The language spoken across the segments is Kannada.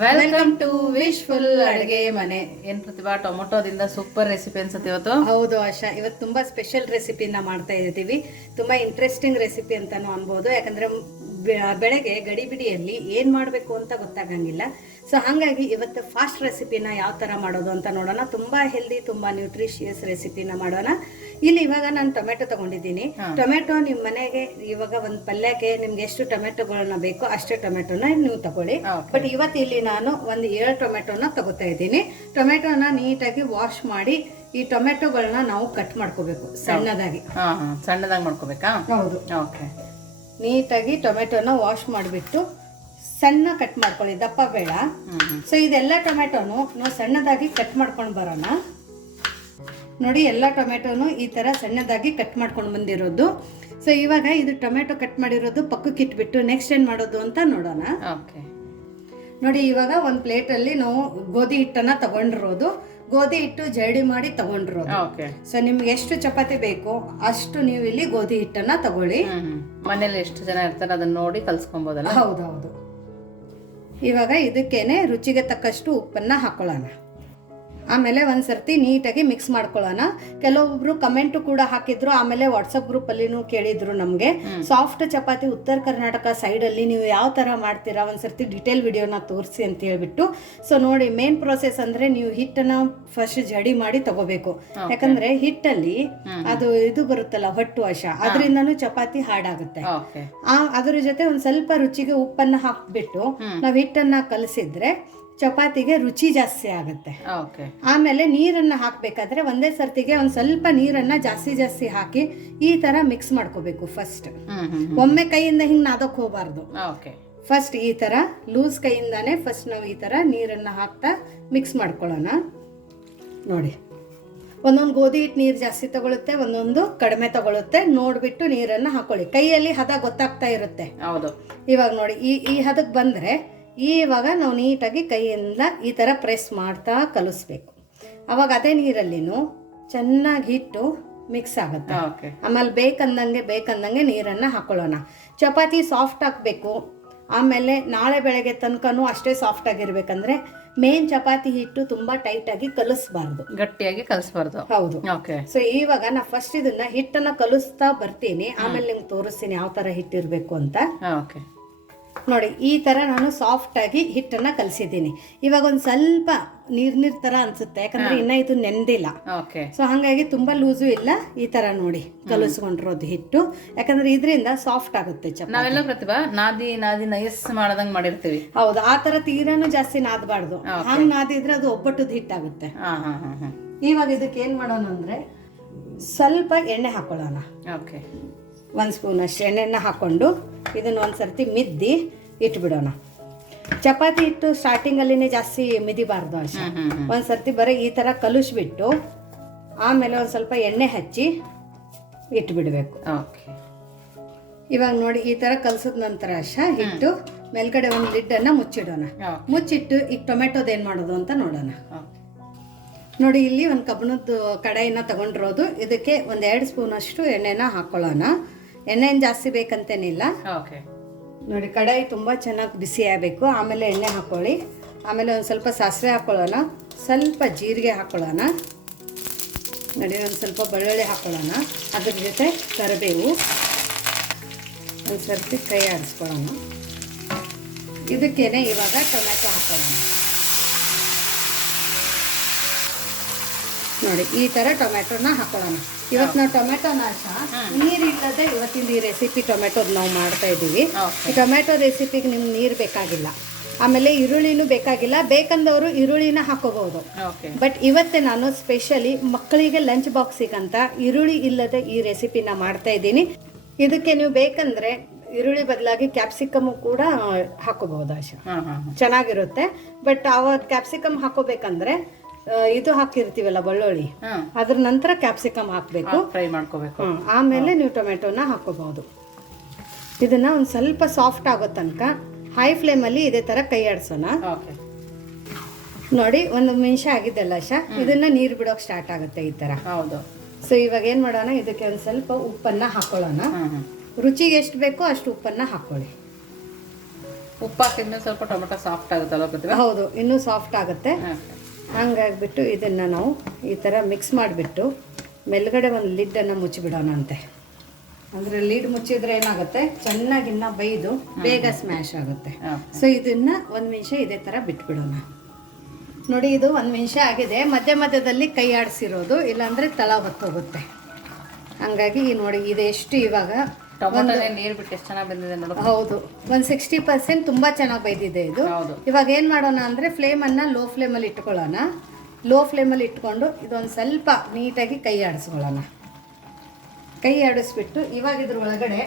ವೆಲ್ಕಮ್ ಟು ವಿಶ್ ಫುಲ್ ಅಡುಗೆ ಮನೆ. ಏನ್ ಪ್ರತಿಭಾ ಟೊಮೊಟೊದಿಂದ ಸೂಪರ್ ರೆಸಿಪಿ ಅನ್ಸುತ್ತೆ ಇವತ್ತು? ಹೌದು ಆಶಾ ಇವತ್ತು ತುಂಬಾ ಸ್ಪೆಷಲ್ ರೆಸಿಪಿನ ಮಾಡ್ತಾ ಇದ್ದೀವಿ. ತುಂಬಾ ಇಂಟ್ರೆಸ್ಟಿಂಗ್ ರೆಸಿಪಿ ಅಂತಾನು ಅನ್ಬೋದು. ಯಾಕಂದ್ರೆ ಬೆಳಗ್ಗೆ ಗಡಿಬಿಡಿಯಲ್ಲಿ ಏನ್ ಮಾಡಬೇಕು ಅಂತ ಗೊತ್ತಾಗಂಗಿಲ್ಲ. ಸೊ ಹಾಗಾಗಿ ಇವತ್ತು ಫಾಸ್ಟ್ ರೆಸಿಪಿನ ಯಾವ ತರ ಮಾಡೋದು ಅಂತ ನೋಡೋಣ. ತುಂಬಾ ಹೆಲ್ದಿ ತುಂಬಾ ನ್ಯೂಟ್ರಿಷಿಯಸ್ ರೆಸಿಪಿನ ಮಾಡೋಣ. ಇಲ್ಲಿ ಇವಾಗ ನಾನು ಟೊಮೆಟೊ ತಗೊಂಡಿದ್ದೀನಿ. ಟೊಮೆಟೊ ನಿಮ್ಮ ಮನೆಗೆ ಇವಾಗ ಒಂದು ಪಲ್ಯಕ್ಕೆ ನಿಮ್ಗೆ ಎಷ್ಟು ಟೊಮೆಟೊಗಳನ್ನ ಬೇಕೋ ಅಷ್ಟೇ ಟೊಮೆಟೊನ ನೀವು ತಗೊಳ್ಳಿ. ಬಟ್ ಇವತ್ತು ಇಲ್ಲಿ ನಾನು ಒಂದು ಏಳು ಟೊಮೆಟೊನ ತಗೋತಾ ಇದ್ದೀನಿ. ಟೊಮೆಟೊನ ನೀಟಾಗಿ ವಾಶ್ ಮಾಡಿ ಈ ಟೊಮೆಟೊಗಳನ್ನ ನಾವು ಕಟ್ ಮಾಡ್ಕೋಬೇಕು ಸಣ್ಣದಾಗಿ. ಸಣ್ಣದಾಗಿ ಮಾಡ್ಕೋಬೇಕಾ? ಹೌದು. ಓಕೆ ನೀಟಾಗಿ ಟೊಮೆಟೊನ ವಾಶ್ ಮಾಡಿಬಿಟ್ಟು ಸಣ್ಣ ಕಟ್ ಮಾಡ್ಕೊಳ್ಳಿ ದಪ್ಪ ಬೇಡ. ಸೊ ಇದೆಲ್ಲ ಟೊಮೆಟೊನು ನಾವು ಸಣ್ಣದಾಗಿ ಕಟ್ ಮಾಡ್ಕೊಂಡು ಬರೋಣ. ನೋಡಿ ಎಲ್ಲ ಟೊಮೆಟೊನು ಈ ಥರ ಸಣ್ಣದಾಗಿ ಕಟ್ ಮಾಡ್ಕೊಂಡು ಬಂದಿರೋದು. ಸೊ ಇವಾಗ ಇದು ಟೊಮೆಟೊ ಕಟ್ ಮಾಡಿರೋದು ಪಕ್ಕಕ್ಕೆ ಇಟ್ಬಿಟ್ಟು ನೆಕ್ಸ್ಟ್ ಏನು ಮಾಡೋದು ಅಂತ ನೋಡೋಣ. ಓಕೆ. ನೋಡಿ ಇವಾಗ ಒಂದು ಪ್ಲೇಟಲ್ಲಿ ನಾವು ಗೋಧಿ ಹಿಟ್ಟನ್ನ ತಗೊಂಡಿರೋದು. ಗೋಧಿ ಹಿಟ್ಟು ಜರಡಿ ಮಾಡಿ ತಗೊಂಡಿರೋದು. ಓಕೆ. ಸೊ ನಿಮ್ಗೆ ಎಷ್ಟು ಚಪಾತಿ ಬೇಕು ಅಷ್ಟು ನೀವು ಇಲ್ಲಿ ಗೋಧಿ ಹಿಟ್ಟನ್ನ ತಗೊಳ್ಳಿ. ಮನೇಲಿ ಎಷ್ಟು ಜನ ಇರ್ತಾರೆ ಅದನ್ನ ನೋಡಿ ಕಲ್ಸ್ಕೊಬೋದಲ್ಲ? ಹೌದೌದು. ಇವಾಗ ಇದಕ್ಕೇನೆ ರುಚಿಗೆ ತಕ್ಕಷ್ಟು ಉಪ್ಪನ್ನು ಹಾಕೊಳ್ಳೋಣ. ಆಮೇಲೆ ಒಂದು ಸರ್ತಿ ನೀಟಾಗಿ ಮಿಕ್ಸ್ ಮಾಡ್ಕೊಳ್ಳೋಣ. ಕೆಲವೊಬ್ರು ಕಮೆಂಟು ಕೂಡ ಹಾಕಿದ್ರು ಆಮೇಲೆ ವಾಟ್ಸಪ್ ಗ್ರೂಪಲ್ಲಿನೂ ಕೇಳಿದ್ರು ನಮಗೆ. ಸಾಫ್ಟ್ ಚಪಾತಿ ಉತ್ತರ ಕರ್ನಾಟಕ ಸೈಡಲ್ಲಿ ನೀವು ಯಾವ ತರ ಮಾಡ್ತೀರಾ ಒಂದು ಸರ್ತಿ ಡಿಟೇಲ್ ವಿಡಿಯೋನ ತೋರಿಸಿ ಅಂತ ಹೇಳ್ಬಿಟ್ಟು. ಸೊ ನೋಡಿ ಮೇನ್ ಪ್ರೋಸೆಸ್ ಅಂದ್ರೆ ನೀವು ಹಿಟ್ಟನ್ನ ಫಸ್ಟ್ ಜಡಿ ಮಾಡಿ ತಗೋಬೇಕು. ಯಾಕಂದ್ರೆ ಹಿಟ್ಟಲ್ಲಿ ಅದು ಇದು ಬರುತ್ತಲ್ಲ ಹೊಟ್ಟು ವಶ. ಅದರಿಂದನೂ ಚಪಾತಿ ಹಾಡಾಗುತ್ತೆ. ಅದ್ರ ಜೊತೆ ಒಂದ್ ಸ್ವಲ್ಪ ರುಚಿಗೆ ಉಪ್ಪನ್ನ ಹಾಕ್ಬಿಟ್ಟು ನಾವು ಹಿಟ್ಟನ್ನ ಕಲಸಿದ್ರೆ ಚಪಾತಿಗೆ ರುಚಿ ಜಾಸ್ತಿ ಆಗುತ್ತೆ. ಓಕೆ. ಆಮೇಲೆ ನೀರನ್ನ ಹಾಕಬೇಕಾದ್ರೆ ಒಂದೇ ಸರ್ತಿಗೆ ಒಂದು ಸ್ವಲ್ಪ ನೀರನ್ನ ಜಾಸ್ತಿ ಜಾಸ್ತಿ ಹಾಕಿ ಈ ತರ ಮಿಕ್ಸ್ ಮಾಡ್ಕೋಬೇಕು ಫಸ್ಟ್ ಒಮ್ಮೆ ಕೈಯಿಂದ ಹಿಂಗೆ ನಾದಕ್ಕೆ ಹೋಗಬಾರ್ದು. ಓಕೆ. ಫಸ್ಟ್ ಈ ತರ ಲೂಸ್ ಕೈಯಿಂದಾನೇ ಫಸ್ಟ್ ನಾವು ಈ ತರ ನೀರನ್ನ ಹಾಕ್ತಾ ಮಿಕ್ಸ್ ಮಾಡ್ಕೊಳ್ಳೋಣ. ನೋಡಿ. ಒಂದೊಂದು ಗೋಧಿ ಹಿಟ್ಟು ನೀರು ಜಾಸ್ತಿ ತಗೊಳುತ್ತೆ ಒಂದೊಂದು ಕಡಿಮೆ ತಗೊಳುತ್ತೆ. ನೋಡ್ಬಿಟ್ಟು ನೀರನ್ನ ಹಾಕೊಳ್ಳಿ. ಕೈಯಲ್ಲಿ ಹದ ಗೊತ್ತಾಗ್ತಾ ಇರುತ್ತೆ. ಹೌದು. ಇವಾಗ ನೋಡಿ ಈ ಈ ಹದಕ್ಕೆ ಬಂದರೆ ಇವಾಗ ನಾವು ನೀಟಾಗಿ ಕೈಯಿಂದ ಈ ಥರ ಪ್ರೆಸ್ ಮಾಡ್ತಾ ಕಲಿಸ್ಬೇಕು. ಅವಾಗ ಅದೇ ನೀರಲ್ಲಿನೂ ಚೆನ್ನಾಗಿ ಹಿಟ್ಟು ಮಿಕ್ಸ್ ಆಗುತ್ತೆ. ಆಮೇಲೆ ಬೇಕಂದಂಗೆ ಬೇಕಂದಂಗೆ ನೀರನ್ನು ಹಾಕೊಳ್ಳೋಣ. ಚಪಾತಿ ಸಾಫ್ಟ್ ಹಾಕಬೇಕು. ಆಮೇಲೆ ನಾಳೆ ಬೆಳಗ್ಗೆ ತನಕನೂ ಅಷ್ಟೇ ಸಾಫ್ಟ್ ಆಗಿರ್ಬೇಕಂದ್ರೆ ಮೇನ್ ಚಪಾತಿ ಹಿಟ್ಟು ತುಂಬಾ ಟೈಟ್ ಆಗಿ ಕಲಿಸ್ಬಾರ್ದು. ಗಟ್ಟಿಯಾಗಿ ಕಲಿಸಬಾರ್ದು. ಹೌದು. ಸೊ ಇವಾಗ ನಾ ಫಸ್ಟ್ ಇದನ್ನ ಹಿಟ್ಟನ್ನ ಕಲಿಸ್ತಾ ಬರ್ತೀನಿ. ಆಮೇಲೆ ನಿಮ್ಗೆ ತೋರಿಸ್ತೀನಿ ಯಾವ ತರ ಹಿಟ್ಟಿರಬೇಕು ಅಂತ. ಓಕೆ ನೋಡಿ ಈ ಥರ ನಾನು ಸಾಫ್ಟಾಗಿ ಹಿಟ್ಟನ್ನು ಕಲಿಸಿದ್ದೀನಿ. ಇವಾಗ ಒಂದು ಸ್ವಲ್ಪ ನೀರ್ ನೀರ್ ಥರ ಅನ್ಸುತ್ತೆ ಯಾಕಂದ್ರೆ ಇನ್ನೂ ಇದು ನೆಂದಿಲ್ಲ. ಓಕೆ ಸೊ ಹಾಗಾಗಿ ತುಂಬಾ ಲೂಸು ಇಲ್ಲ ಈ ತರ ನೋಡಿ ಕಲಿಸ್ಕೊಂಡಿರೋದು ಹಿಟ್ಟು. ಯಾಕಂದ್ರೆ ಇದರಿಂದ ಸಾಫ್ಟ್ ಆಗುತ್ತೆ ಚಪಾತಿ. ನಾವೆಲ್ಲ ಪ್ರತಿಭಾ ನಾದಿ ನಾದಿ ನಯಸ್ ಮಾಡ್ದಂಗೆ ಮಾಡಿರ್ತೀವಿ. ಹೌದು ಆ ತರ ತೀರಾನು ಜಾಸ್ತಿ ನಾದಬಾರ್ದು. ಹಂಗ್ ನಾದಿದ್ರೆ ಅದು ಒಬ್ಬಟ್ಟದ ಹಿಟ್ಟಾಗುತ್ತೆ ಆಗುತ್ತೆ. ಹಾ ಹಾ ಹಾ ಇವಾಗ ಇದಕ್ಕೆ ಏನು ಮಾಡೋಣ ಅಂದ್ರೆ ಸ್ವಲ್ಪ ಎಣ್ಣೆ ಹಾಕೊಳ್ಳೋಣ. ಓಕೆ ಒಂದು ಸ್ಪೂನ್ ಅಷ್ಟು ಎಣ್ಣೆನ ಹಾಕ್ಕೊಂಡು ಇದನ್ನ ಒಂದು ಸರ್ತಿ ಮಿದ್ದಿ ಇಟ್ಬಿಡೋಣ. ಚಪಾತಿ ಹಿಟ್ಟು ಸ್ಟಾರ್ಟಿಂಗಲ್ಲಿನೇ ಜಾಸ್ತಿ ಮಿದಿಬಾರ್ದು ಅಷ್ಟೇ ಒಂದು ಸರ್ತಿ ಬರೀ ಈ ಥರ ಕಲಿಸ್ಬಿಟ್ಟು ಆಮೇಲೆ ಒಂದು ಸ್ವಲ್ಪ ಎಣ್ಣೆ ಹಚ್ಚಿ ಇಟ್ಬಿಡಬೇಕು. ಓಕೆ ಇವಾಗ ನೋಡಿ ಈ ಥರ ಕಲಸಿದ ನಂತರ ಅಷ್ಟ ಹಿಟ್ಟು ಮೇಲ್ಗಡೆ ಒಂದು ಲಿಡ್ಡನ್ನು ಮುಚ್ಚಿಡೋಣ. ಮುಚ್ಚಿಟ್ಟು ಈಗ ಟೊಮೆಟೊದು ಏನು ಮಾಡೋದು ಅಂತ ನೋಡೋಣ. ನೋಡಿ ಇಲ್ಲಿ ಒಂದು ಕಬ್ಬಣದ ಕಡಾಯಿನ ತಗೊಂಡಿರೋದು. ಇದಕ್ಕೆ ಒಂದು ಎರಡು ಸ್ಪೂನ್ ಅಷ್ಟು ಎಣ್ಣೆನ ಹಾಕೊಳ್ಳೋಣ. ಎಣ್ಣೆ ಏನ್ ಜಾಸ್ತಿ ಬೇಕಂತೇನಿಲ್ಲ ಓಕೆ. ನೋಡಿ ಕಡಾಯಿ ತುಂಬ ಚೆನ್ನಾಗಿ ಬಿಸಿ ಆಗಬೇಕು. ಆಮೇಲೆ ಎಣ್ಣೆ ಹಾಕೊಳ್ಳಿ. ಆಮೇಲೆ ಒಂದು ಸ್ವಲ್ಪ ಸಾಸಿವೆ ಹಾಕೊಳ್ಳೋಣ. ಸ್ವಲ್ಪ ಜೀರಿಗೆ ಹಾಕೊಳ್ಳೋಣ. ನೋಡಿ ಒಂದು ಸ್ವಲ್ಪ ಬೆಳ್ಳುಳ್ಳಿ ಹಾಕೊಳ್ಳೋಣ. ಅದ್ರ ಜೊತೆ ಕರಿಬೇವು. ಒಂದು ಸರ್ತಿ ಕೈ ಆಡಿಸ್ಕೊಳ್ಳೋಣ ಇದಕ್ಕೇನೆ ಇವಾಗ ಟೊಮೆಟೊ ಹಾಕೊಳ್ಳೋಣ. ನೋಡಿ ಈ ಥರ ಟೊಮೆಟೊನ ಹಾಕೊಳ್ಳೋಣ. ಇವತ್ತು ನಾವು ಟೊಮೆಟೊ ನಾಶ. ನೀರಿಲ್ಲದೆ ಇವತ್ತಿನ ಈ ರೆಸಿಪಿ ಟೊಮೆಟೊದ ನಾವು ಮಾಡ್ತಾ ಇದ್ದೀವಿ ಈ ಟೊಮೆಟೊ ರೆಸಿಪಿಗೆ ನಿಮ್ಗೆ ನೀರು ಬೇಕಾಗಿಲ್ಲ. ಆಮೇಲೆ ಈರುಳ್ಳಿನೂ ಬೇಕಾಗಿಲ್ಲ. ಬೇಕಂದವರು ಈರುಳ್ಳಿನ ಹಾಕೋಬಹುದು. ಬಟ್ ಇವತ್ತೇ ನಾನು ಸ್ಪೆಷಲಿ ಮಕ್ಕಳಿಗೆ ಲಂಚ್ ಬಾಕ್ಸಿಗಂತ ಈರುಳ್ಳಿ ಇಲ್ಲದೆ ಈ ರೆಸಿಪಿನ ಮಾಡ್ತಾ ಇದ್ದೀನಿ ಇದಕ್ಕೆ ನೀವು ಬೇಕಂದ್ರೆ ಈರುಳ್ಳಿ ಬದಲಾಗಿ ಕ್ಯಾಪ್ಸಿಕಮ್ ಕೂಡ ಹಾಕೋಬಹುದು ಆಶಾ. ಚೆನ್ನಾಗಿರುತ್ತೆ. ಬಟ್ ಅವ ಕ್ಯಾಪ್ಸಿಕಮ್ ಹಾಕೋಬೇಕಂದ್ರೆ ಇದು ಹಾಕಿರ್ತೀವಲ್ಲ ಬೆಳ್ಳುಳ್ಳಿ. ಅದ್ರ ನಂತರ ಕ್ಯಾಪ್ಸಿಕಮ್ ಹಾಕಬೇಕು. ಫ್ರೈ ಮಾಡ್ಕೋಬೇಕು. ಆಮೇಲೆ ನೀವು ಟೊಮೆಟೊನ ಹಾಕೋಬಹುದು. ಇದನ್ನ ಒಂದು ಸ್ವಲ್ಪ ಸಾಫ್ಟ್ ಆಗೋ ತನಕ ಹೈ ಫ್ಲೇಮಲ್ಲಿ ಇದೇ ಥರ ಕೈ ಆಡಿಸೋಣ. ನೋಡಿ ಒಂದು ನಿಮಿಷ ಆಗಿದ್ದಲ್ಲ ಶಾ ಇದನ್ನ ನೀರು ಬಿಡೋಕೆ ಸ್ಟಾರ್ಟ್ ಆಗುತ್ತೆ ಈ ಥರ ಹೌದು. ಸೊ ಇವಾಗ ಏನು ಮಾಡೋಣ? ಇದಕ್ಕೆ ಒಂದು ಸ್ವಲ್ಪ ಉಪ್ಪನ್ನ ಹಾಕೊಳ್ಳೋಣ. ರುಚಿಗೆ ಎಷ್ಟು ಬೇಕೋ ಅಷ್ಟು ಉಪ್ಪನ್ನ ಹಾಕೊಳ್ಳಿ. ಉಪ್ಪು ಹಾಕಿದ್ಮೇಲೆ ಸ್ವಲ್ಪ ಟೊಮೆಟೊ ಸಾಫ್ಟ್ ಆಗುತ್ತಲ್ಲ ಹೌದು ಇನ್ನೂ ಸಾಫ್ಟ್ ಆಗುತ್ತೆ. ಹಂಗಾಗ್ಬಿಟ್ಟು ಇದನ್ನು ನಾವು ಈ ಥರ ಮಿಕ್ಸ್ ಮಾಡಿಬಿಟ್ಟು ಮೇಲ್ಗಡೆ ಒಂದು ಲಿಡ್ಡನ್ನು ಮುಚ್ಚಿಬಿಡೋಣ ಅಂತೆ. ಅಂದರೆ ಲೀಡ್ ಮುಚ್ಚಿದ್ರೆ ಏನಾಗುತ್ತೆ? ಚೆನ್ನಾಗಿ ಇನ್ನ ಬೈದು ಬೇಗ ಸ್ಮ್ಯಾಶ್ ಆಗುತ್ತೆ. ಸೊ ಇದನ್ನ ಒಂದು ನಿಮಿಷ ಇದೇ ಥರ ಬಿಟ್ಬಿಡೋಣ. ನೋಡಿ ಇದು ಒಂದು ನಿಮಿಷ ಆಗಿದೆ. ಮಧ್ಯ ಮಧ್ಯದಲ್ಲಿ ಕೈ ಆಡಿಸಿರೋದು ಇಲ್ಲಾಂದರೆ ತಳ ಹೊತ್ತೋಗುತ್ತೆ ಹಂಗಾಗಿ ನೋಡಿ ಇದೆಷ್ಟು ಇವಾಗ ಟೊಮೊಟೊನೇ ನೀರು ಬಿಟ್ಟು ಎಷ್ಟು ಚೆನ್ನಾಗಿ ಬಂದಿದೆ ನೋಡು. ಹೌದು. ಒಂದು ಸಿಕ್ಸ್ಟಿ ಪರ್ಸೆಂಟ್ ತುಂಬ ಚೆನ್ನಾಗಿ ಬೈದಿದೆ ಇದು. ಹೌದು. ಇವಾಗ ಏನು ಮಾಡೋಣ ಅಂದರೆ ಫ್ಲೇಮನ್ನು ಲೋ ಫ್ಲೇಮಲ್ಲಿ ಇಟ್ಕೊಳ್ಳೋಣ. ಲೋ ಫ್ಲೇಮಲ್ಲಿ ಇಟ್ಕೊಂಡು ಇದೊಂದು ಸ್ವಲ್ಪ ನೀಟಾಗಿ ಕೈ ಆಡಿಸ್ಕೊಳ್ಳೋಣ. ಕೈ ಆಡಿಸ್ಬಿಟ್ಟು ಇವಾಗ ಇದ್ರ ಒಳಗಡೆ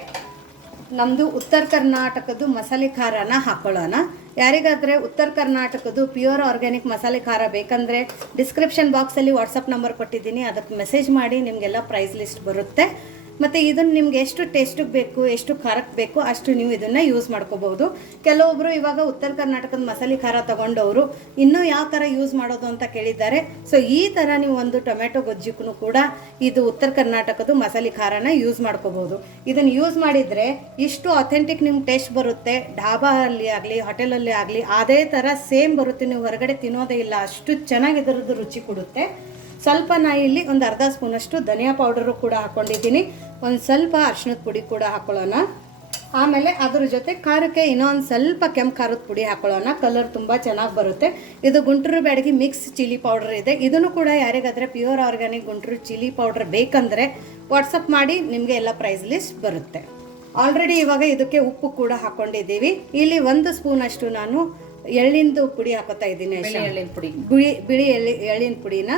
ನಮ್ದು ಉತ್ತರ ಕರ್ನಾಟಕದ್ದು ಮಸಾಲೆ ಖಾರನ ಹಾಕ್ಕೊಳ್ಳೋಣ ಯಾರಿಗಾದರೆ ಉತ್ತರ ಕರ್ನಾಟಕದ್ದು ಪ್ಯೂರ್ ಆರ್ಗ್ಯಾನಿಕ್ ಮಸಾಲೆ ಖಾರ ಬೇಕಂದ್ರೆ ಡಿಸ್ಕ್ರಿಪ್ಷನ್ ಬಾಕ್ಸಲ್ಲಿ ವಾಟ್ಸಪ್ ನಂಬರ್ ಕೊಟ್ಟಿದ್ದೀನಿ. ಅದಕ್ಕೆ ಮೆಸೇಜ್ ಮಾಡಿ ನಿಮಗೆಲ್ಲ ಪ್ರೈಸ್ ಲಿಸ್ಟ್ ಬರುತ್ತೆ. ಮತ್ತು ಇದನ್ನು ನಿಮ್ಗೆ ಎಷ್ಟು ಟೇಸ್ಟಿಗೆ ಬೇಕು, ಎಷ್ಟು ಖಾರಕ್ಕೆ ಬೇಕು ಅಷ್ಟು ನೀವು ಇದನ್ನು ಯೂಸ್ ಮಾಡ್ಕೋಬಹುದು ಕೆಲವೊಬ್ಬರು ಇವಾಗ ಉತ್ತರ ಕರ್ನಾಟಕದ ಮಸಾಲೆ ಖಾರ ತಗೊಂಡವರು ಇನ್ನೂ ಯಾವ ಥರ ಯೂಸ್ ಮಾಡೋದು ಅಂತ ಕೇಳಿದ್ದಾರೆ. ಸೊ ಈ ಥರ ನೀವು ಒಂದು ಟೊಮೆಟೊ ಗೊಜ್ಜಿಗೂ ಕೂಡ ಇದು ಉತ್ತರ ಕರ್ನಾಟಕದ ಮಸಾಲೆ ಖಾರನ ಯೂಸ್ ಮಾಡ್ಕೋಬಹುದು ಇದನ್ನು ಯೂಸ್ ಮಾಡಿದರೆ ಇಷ್ಟು ಅಥೆಂಟಿಕ್ ನಿಮ್ಗೆ ಟೇಸ್ಟ್ ಬರುತ್ತೆ. ಢಾಬಾ ಅಲ್ಲಿ ಆಗಲಿ ಹೋಟೆಲಲ್ಲಿ ಆಗಲಿ, ಅದೇ ಥರ ಸೇಮ್ ಬರುತ್ತೆ. ನೀವು ಹೊರಗಡೆ ತಿನ್ನೋದೇ ಇಲ್ಲ. ಅಷ್ಟು ಚೆನ್ನಾಗಿ ಇದರದ್ದು ರುಚಿ ಕೊಡುತ್ತೆ. ಸ್ವಲ್ಪ ನಾ ಇಲ್ಲಿ ಒಂದು ಅರ್ಧ ಸ್ಪೂನಷ್ಟು ಧನಿಯಾ ಪೌಡರು ಕೂಡ ಹಾಕ್ಕೊಂಡಿದ್ದೀನಿ ಒಂದು ಸ್ವಲ್ಪ ಅರ್ಶಿಣದ ಪುಡಿ ಕೂಡ ಹಾಕ್ಕೊಳ್ಳೋಣ ಆಮೇಲೆ ಅದ್ರ ಜೊತೆ ಖಾರಕ್ಕೆ ಇನ್ನೊಂದು ಸ್ವಲ್ಪ ಕೆಂಪು ಖಾರದ ಪುಡಿ ಹಾಕೊಳ್ಳೋಣ. ಕಲರ್ ತುಂಬ ಚೆನ್ನಾಗಿ ಬರುತ್ತೆ. ಇದು Guntur Byadgi mix chilli powder ಇದೆ. ಇದನ್ನು ಕೂಡ ಯಾರಿಗಾದರೆ pure organic Guntur chilli powder ಬೇಕಂದರೆ ವಾಟ್ಸಪ್ ಮಾಡಿ ನಿಮಗೆ ಎಲ್ಲ ಪ್ರೈಸ್ ಲಿಸ್ಟ್ ಬರುತ್ತೆ. ಆಲ್ರೆಡಿ ಇವಾಗ ಇದಕ್ಕೆ ಉಪ್ಪು ಕೂಡ ಹಾಕ್ಕೊಂಡಿದ್ದೀವಿ ಇಲ್ಲಿ ಒಂದು ಸ್ಪೂನಷ್ಟು ನಾನು ಎಳ್ಳಿಂದು ಪುಡಿ ಹಾಕೋತಾ ಇದ್ದೀನಿ ಎಳ್ಳಿನ ಪುಡಿ. ಬಿಳಿ ಬಿಳಿ ಎಳ್ಳಿ ಎಳ್ಳಿನ ಪುಡಿನ.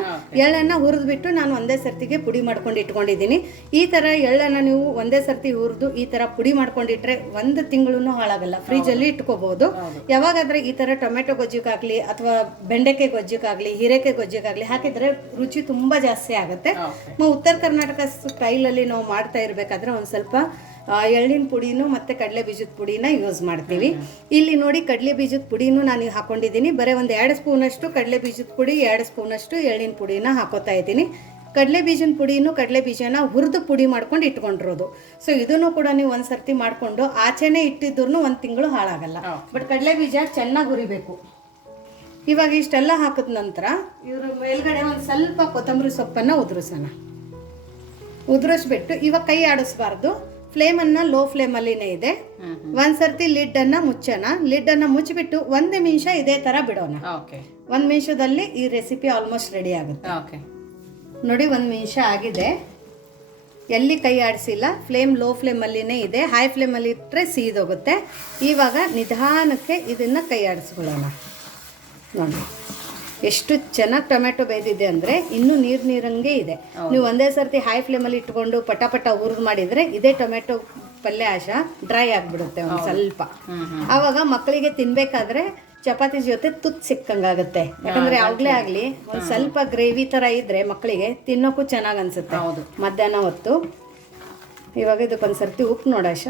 ಎಳ್ಳನ್ನು ಹುರಿದ್ಬಿಟ್ಟು ನಾನು ಒಂದೇ ಸರ್ತಿಗೆ ಪುಡಿ ಮಾಡ್ಕೊಂಡು ಇಟ್ಕೊಂಡಿದ್ದೀನಿ. ಈ ಥರ ಎಳ್ಳನ್ನು ನೀವು ಒಂದೇ ಸರ್ತಿ ಹುರಿದು ಈ ಥರ ಪುಡಿ ಮಾಡ್ಕೊಂಡಿಟ್ರೆ ಒಂದು ತಿಂಗಳು ಹಾಳಾಗಲ್ಲ. ಫ್ರಿಜಲ್ಲಿ ಇಟ್ಕೋಬಹುದು. ಯಾವಾಗಾದ್ರೆ ಈ ಥರ ಟೊಮೆಟೊ ಗೊಜ್ಜಿಗಾಗಲಿ ಅಥವಾ ಬೆಂಡೆಕಾಯಿ ಗೊಜ್ಜಿಗಾಗಲಿ ಹೀರೆಕಾಯಿ ಗೊಜ್ಜಿಗಾಗಲಿ ಹಾಕಿದ್ರೆ ರುಚಿ ತುಂಬ ಜಾಸ್ತಿ ಆಗುತ್ತೆ. ಉತ್ತರ ಕರ್ನಾಟಕ ಸ್ಟೈಲಲ್ಲಿ ನಾವು ಮಾಡ್ತಾ ಇರಬೇಕಾದ್ರೆ ಒಂದು ಸ್ವಲ್ಪ ಎಳ್ಳಿನ ಪುಡಿನು ಮತ್ತು ಕಡಲೆ ಬೀಜದ ಪುಡಿನ ಯೂಸ್ ಮಾಡ್ತೀವಿ. ಇಲ್ಲಿ ನೋಡಿ ಕಡಲೆ ಬೀಜದ ಪುಡಿನೂ ನಾನು ಹಾಕೊಂಡಿದ್ದೀನಿ. ಬರೀ ಒಂದು ಎರಡು ಸ್ಪೂನಷ್ಟು ಕಡಲೆ ಬೀಜದ ಪುಡಿ ಎರಡು ಸ್ಪೂನಷ್ಟು ಎಳ್ಳಿನ ಪುಡಿನ ಹಾಕೋತಾ ಇದ್ದೀನಿ. ಕಡಲೆ ಬೀಜದ ಪುಡಿನೂ ಕಡಲೆ ಬೀಜನ ಹುರಿದು ಪುಡಿ ಮಾಡ್ಕೊಂಡು ಇಟ್ಕೊಂಡಿರೋದು. ಸೊ ಇದನ್ನು ಕೂಡ ನೀವು ಒಂದು ಸರ್ತಿ ಮಾಡಿಕೊಂಡು ಆಚೆನೇ ಇಟ್ಟಿದ್ರು ಒಂದು ತಿಂಗಳು ಹಾಳಾಗಲ್ಲ. ಬಟ್ ಕಡಲೆ ಬೀಜ ಚೆನ್ನಾಗಿ ಹುರಿಬೇಕು. ಇವಾಗ ಇಷ್ಟೆಲ್ಲ ಹಾಕಿದ ನಂತರ ಇವರ ಮೇಲ್ಗಡೆ ಒಂದು ಸ್ವಲ್ಪ ಕೊತ್ತಂಬರಿ ಸೊಪ್ಪನ್ನು ಉದುರಿಸೋಣ. ಉದುರಿಸ್ಬಿಟ್ಟು ಇವಾಗ ಕೈ ಆಡಿಸ್ಬಾರ್ದು. ಫ್ಲೇಮನ್ನು ಲೋ ಫ್ಲೇಮಲ್ಲಿನೇ ಇದೆ. ಒಂದ್ಸರ್ತಿ ಒಂದು ಸರ್ತಿ ಲಿಡ್ಡನ್ನು ಮುಚ್ಚೋಣ. ಲಿಡ್ಡನ್ನು ಮುಚ್ಚಿಬಿಟ್ಟು ಒಂದು ನಿಮಿಷ ಇದೇ ಥರ ಬಿಡೋಣ. ಓಕೆ ಒಂದು ನಿಮಿಷದಲ್ಲಿ ಈ ರೆಸಿಪಿ ಆಲ್ಮೋಸ್ಟ್ ರೆಡಿ ಆಗುತ್ತೆ. ಓಕೆ ನೋಡಿ ಒಂದು ನಿಮಿಷ ಆಗಿದೆ. ಎಲ್ಲಿ ಕೈ ಆಡಿಸಿಲ್ಲ? ಫ್ಲೇಮ್ ಲೋ ಫ್ಲೇಮಲ್ಲಿನೇ ಇದೆ. ಹೈ ಫ್ಲೇಮಲ್ಲಿ ಇಟ್ಟರೆ ಸೀದೋಗುತ್ತೆ. ಇವಾಗ ನಿಧಾನಕ್ಕೆ ಇದನ್ನು ಕೈ ಆಡಿಸ್ಕೊಳ್ಳೋಣ. ನೋಡಿ. ಎಷ್ಟು ಚೆನ್ನಾಗಿ ಟೊಮೆಟೊ ಬೇಯ್ದಿದೆ ಅಂದರೆ ಇನ್ನೂ ನೀರು ನೀರಂಗೆ ಇದೆ. ನೀವು ಒಂದೇ ಸರ್ತಿ ಹೈ ಫ್ಲೇಮಲ್ಲಿ ಇಟ್ಕೊಂಡು ಪಟ ಪಟ ಹುರಿದು ಮಾಡಿದರೆ ಇದೇ ಟೊಮೆಟೊ ಪಲ್ಯ ಆಶ ಡ್ರೈ ಆಗಿಬಿಡುತ್ತೆ ಒಂದು ಸ್ವಲ್ಪ. ಅವಾಗ ಆವಾಗ ಮಕ್ಕಳಿಗೆ ತಿನ್ಬೇಕಾದ್ರೆ ಚಪಾತಿ ಜೊತೆ ತುತ್ತು ಸಿಕ್ಕಂಗಾಗುತ್ತೆ ಯಾಕಂದ್ರೆ ಯಾವಾಗಲೇ ಆಗಲಿ ಒಂದು ಸ್ವಲ್ಪ ಗ್ರೇವಿ ಥರ ಇದ್ರೆ ಮಕ್ಕಳಿಗೆ ತಿನ್ನೋಕ್ಕೂ ಚೆನ್ನಾಗಿ ಅನ್ಸುತ್ತೆ. ಹೌದು. ಮಧ್ಯಾಹ್ನ ಹೊತ್ತು. ಇವಾಗ ಇದಕ್ಕೊಂದು ಸರ್ತಿ ಉಪ್ಪು ನೋಡಾಶ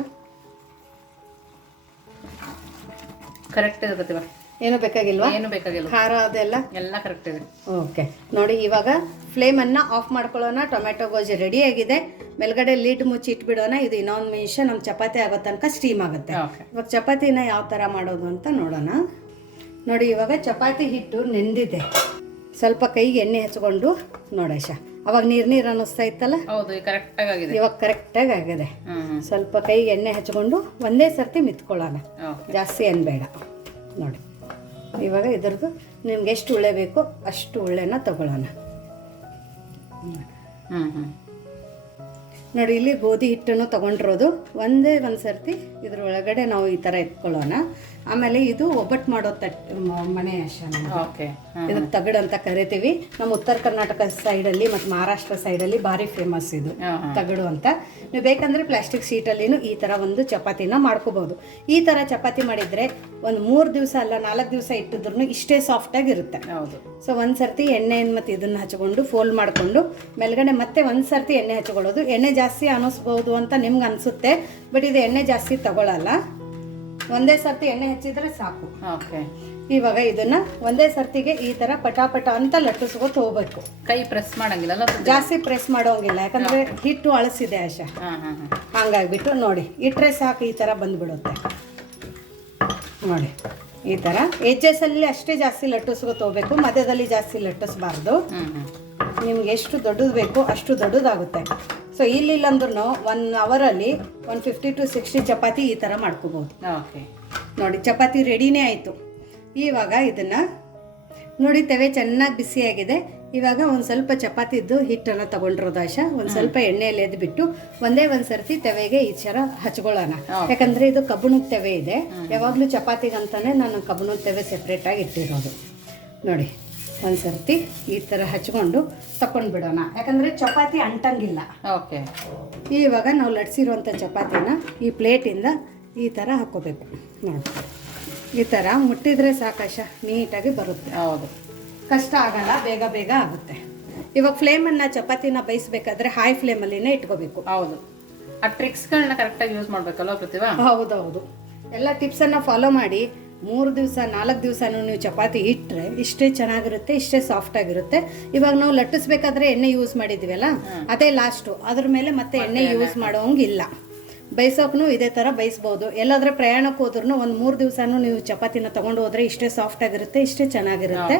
ಕರೆಕ್ಟ್ ಇರುತ್ತೆ ಏನು ಬೇಕಾಗಿಲ್ವಾ? ಏನು ಬೇಕಾಗಿಲ್ಲ. ಖಾರ ಅದೆಲ್ಲ? ಎಲ್ಲ ಕರೆಕ್ಟ್ ಇದೆ. ಓಕೆ. ನೋಡಿ ಇವಾಗ ಫ್ಲೇಮನ್ನು ಆಫ್ ಮಾಡ್ಕೊಳ್ಳೋಣ. ಟೊಮೆಟೊ ಗೋಜಿ ರೆಡಿ ಆಗಿದೆ. ಮೇಲ್ಗಡೆ ಲೀಡ್ ಮುಚ್ಚಿ ಇಟ್ಬಿಡೋಣ. ಇದು ಇನ್ನೊಂದು ನಿಮಿಷ ನಮ್ಮ ಚಪಾತಿ ಆಗೋ ತನಕ ಸ್ಟೀಮ್ ಆಗುತ್ತೆ. ಇವಾಗ ಚಪಾತಿನ ಯಾವ ಥರ ಮಾಡೋದು ಅಂತ ನೋಡೋಣ. ನೋಡಿ ಇವಾಗ ಚಪಾತಿ ಹಿಟ್ಟು ನೆಂದಿದೆ. ಸ್ವಲ್ಪ ಕೈಗೆ ಎಣ್ಣೆ ಹಚ್ಕೊಂಡು ನೋಡೇಶ ಅವಾಗ ನೀರು ನೀರು ಅನ್ನಿಸ್ತಾ ಇತ್ತಲ್ಲ? ಹೌದು ಕರೆಕ್ಟ್ ಕರೆಕ್ಟಾಗಿ ಆಗಿದೆ. ಇವಾಗ ಕರೆಕ್ಟಾಗಿ ಆಗಿದೆ. ಸ್ವಲ್ಪ ಕೈಗೆ ಎಣ್ಣೆ ಹಚ್ಕೊಂಡು ಒಂದೇ ಸರ್ತಿ ಮಿತ್ಕೊಳ್ಳೋಣ. ಜಾಸ್ತಿ ಏನು ಬೇಡ. ನೋಡಿ. ಇವಾಗ ಇದ್ರದ್ದು ನಿಮ್ಗೆ ಎಷ್ಟು ಉಳ್ಳೆ ಬೇಕೋ ಅಷ್ಟು ಉಳ್ಳೆನ ತಗೊಳ್ಳೋಣ. ಹ್ಮ್ ಹ್ಮ್. ನೋಡಿ ಇಲ್ಲಿ ಗೋಧಿ ಹಿಟ್ಟನ್ನು ತಗೊಂಡಿರೋದು. ಒಂದೇ ಒಂದು ಸರ್ತಿ ಇದ್ರ ಒಳಗಡೆ ನಾವು ಈ ಥರ ಎತ್ಕೊಳ್ಳೋಣ. ಆಮೇಲೆ ಇದು ಒಬ್ಬಟ್ಟು ಮಾಡೋ ತಟ್ ಮನೆ ಓಕೆ. ಇದಕ್ಕೆ ತಗಡು ಅಂತ ಕರಿತೀವಿ. ನಮ್ಮ ಉತ್ತರ ಕರ್ನಾಟಕ ಸೈಡಲ್ಲಿ ಮತ್ತೆ ಮಹಾರಾಷ್ಟ್ರ ಸೈಡಲ್ಲಿ ಭಾರಿ ಫೇಮಸ್ ಇದು. ತಗಡು ಅಂತ. ನೀವು ಬೇಕಂದ್ರೆ ಪ್ಲಾಸ್ಟಿಕ್ ಶೀಟಲ್ಲಿನೂ ಈ ಥರ ಒಂದು ಚಪಾತಿನ ಮಾಡ್ಕೋಬೋದು. ಈ ಥರ ಚಪಾತಿ ಮಾಡಿದರೆ ಒಂದು ಮೂರು ದಿವಸ ಅಲ್ಲ ನಾಲ್ಕು ದಿವಸ ಇಟ್ಟಿದ್ರು ಇಷ್ಟೇ ಸಾಫ್ಟಾಗಿ ಇರುತ್ತೆ. ಹೌದು. ಸೊ ಒಂದ್ಸರ್ತಿ ಮತ್ತೆ ಮತ್ತು ಇದನ್ನು ಹಚ್ಕೊಂಡು ಫೋಲ್ಡ್ ಮಾಡಿಕೊಂಡು ಮೇಲ್ಗಡೆ ಮತ್ತೆ ಒಂದ್ಸರ್ತಿ ಎಣ್ಣೆ ಹಚ್ಕೊಳ್ಳೋದು. ಎಣ್ಣೆ ಜಾಸ್ತಿ ಅನ್ನಿಸ್ಬೋದು ಅಂತ ನಿಮ್ಗೆ ಅನ್ಸುತ್ತೆ ಬಟ್ ಇದು ಎಣ್ಣೆ ಜಾಸ್ತಿ ತಗೊಳ್ಳಲ್ಲ ಒಂದೇ ಸರ್ತಿ ಎಣ್ಣೆ ಹಚ್ಚಿದ್ರೆ ಸಾಕು. ಓಕೆ. ಇವಾಗ ಇದನ್ನ ಒಂದೇ ಸರ್ತಿಗೆ ಈ ತರ ಪಟಾಪಟ ಅಂತ ಲಟ್ಟಿಸ್ಕೊತ ಹೋಗ್ಬೇಕು. ಕೈ ಪ್ರೆಸ್ ಮಾಡಂಗಿಲ್ಲ ಜಾಸ್ತಿ ಪ್ರೆಸ್ ಮಾಡೋಂಗಿಲ್ಲ ಯಾಕಂದ್ರೆ ಹಿಟ್ಟು ಅಳಸಿದೆ ಆಶಾ. ಹಂಗಾಗ್ಬಿಟ್ಟು ನೋಡಿ ಇಟ್ರೆ ಸಾಕು ಈ ತರ ಬಂದ್ಬಿಡುತ್ತೆ. ನೋಡಿ ಈ ಥರ ಅಲ್ಲಿ ಅಷ್ಟೇ ಜಾಸ್ತಿ ಲಟ್ಟಿಸ್ಕೊ ಹೋಗ್ಬೇಕು ಮಧ್ಯದಲ್ಲಿ ಜಾಸ್ತಿ ಲಟ್ಟಿಸ್ಬಾರ್ದು. ನಿಮ್ಗೆ ಎಷ್ಟು ದೊಡ್ಡದು ಬೇಕೋ ಅಷ್ಟು ದೊಡ್ಡದಾಗುತ್ತೆ. ಸೊ ಇಲ್ಲಿಲ್ಲ ಅಂದ್ರೂ ಒನ್ ಅವರಲ್ಲಿ one fifty to sixty chapati ಈ ಥರ ಮಾಡ್ಕೋಬೋದು. ಓಕೆ ನೋಡಿ ಚಪಾತಿ ರೆಡಿನೇ ಆಯಿತು. ಇವಾಗ ಇದನ್ನು ನೋಡಿ ತವೆ ಚೆನ್ನಾಗಿ ಬಿಸಿಯಾಗಿದೆ ಇವಾಗ ಒಂದು ಸ್ವಲ್ಪ ಚಪಾತಿದ್ದು ಹಿಟ್ಟನ್ನು ತಗೊಂಡಿರೋದು ದಾಶ ಒಂದು ಸ್ವಲ್ಪ ಎಣ್ಣೆಯಲ್ಲಿ ಎದ್ಬಿಟ್ಟು ಒಂದೇ ಒಂದು ಸರ್ತಿ ತವೆಗೆ ಈ ಥರ ಹಚ್ಕೊಳ್ಳೋಣ. ಯಾಕಂದರೆ ಇದು ಕಬ್ಬಣದ ತವೆ ಇದೆ. ಯಾವಾಗಲೂ ಚಪಾತಿಗಂತಾನೆ ನಾನು ಕಬ್ಬಣದ ತವೆ ಸೆಪ್ರೇಟಾಗಿ ಇಟ್ಟಿರೋದು. ನೋಡಿ. ಒಂದು ಸರ್ತಿ ಈ ಥರ ಹಚ್ಕೊಂಡು ತಕೊಂಡು ಬಿಡೋಣ. ಯಾಕಂದರೆ ಚಪಾತಿ ಅಂಟಂಗಿಲ್ಲ. ಓಕೆ. ಇವಾಗ ನಾವು ಲಟ್ಸಿರುವಂಥ ಚಪಾತಿನ ಈ ಪ್ಲೇಟಿಂದ ಈ ಥರ ಹಾಕ್ಕೋಬೇಕು ನೋಡಿ. ಈ ಥರ ಮುಟ್ಟಿದ್ರೆ ಸಾಕಾಶ ನೀಟಾಗಿ ಬರುತ್ತೆ. ಹೌದು. ಕಷ್ಟ ಆಗಲ್ಲ ಬೇಗ ಬೇಗ ಆಗುತ್ತೆ. ಇವಾಗ ಫ್ಲೇಮನ್ನು ಚಪಾತಿನ ಬೇಯಿಸ್ಬೇಕಾದ್ರೆ ಹೈ ಫ್ಲೇಮಲ್ಲಿನೇ ಇಟ್ಕೋಬೇಕು. ಹೌದು. ಆ ಟ್ರಿಕ್ಸ್ಗಳನ್ನ ಕರೆಕ್ಟಾಗಿ ಯೂಸ್ ಮಾಡಬೇಕಲ್ವ ಪ್ರತಿಭಾ? ಹೌದೌದು. ಎಲ್ಲ ಟಿಪ್ಸನ್ನು ಫಾಲೋ ಮಾಡಿ ಮೂರು ದಿವಸ ನಾಲ್ಕು ದಿವಸನೂ ನೀವು ಚಪಾತಿ ಇಟ್ಟರೆ ಇಷ್ಟೇ ಚೆನ್ನಾಗಿರುತ್ತೆ ಇಷ್ಟೇ ಸಾಫ್ಟ್ ಆಗಿರುತ್ತೆ. ಇವಾಗ ನಾವು ಲಟ್ಟಿಸ್ಬೇಕಾದ್ರೆ ಎಣ್ಣೆ ಯೂಸ್ ಮಾಡಿದ್ವಲ್ಲ? ಅದೇ ಲಾಸ್ಟು ಅದ್ರ ಮೇಲೆ ಮತ್ತೆ ಎಣ್ಣೆ ಯೂಸ್ ಮಾಡೋಂಗಿಲ್ಲ ಬೈಸೋಕ್ನು ಇದೇ ಥರ ಬೈಸ್ಬೋದು ಎಲ್ಲಾದ್ರೆ ಪ್ರಯಾಣಕ್ಕೆ ಹೋದ್ರೂ ಒಂದು ಮೂರು ದಿವಸನೂ ನೀವು ಚಪಾತಿನ ತೊಗೊಂಡು ಹೋದ್ರೆ ಇಷ್ಟೇ ಸಾಫ್ಟ್ ಆಗಿರುತ್ತೆ ಇಷ್ಟೇ ಚೆನ್ನಾಗಿರುತ್ತೆ.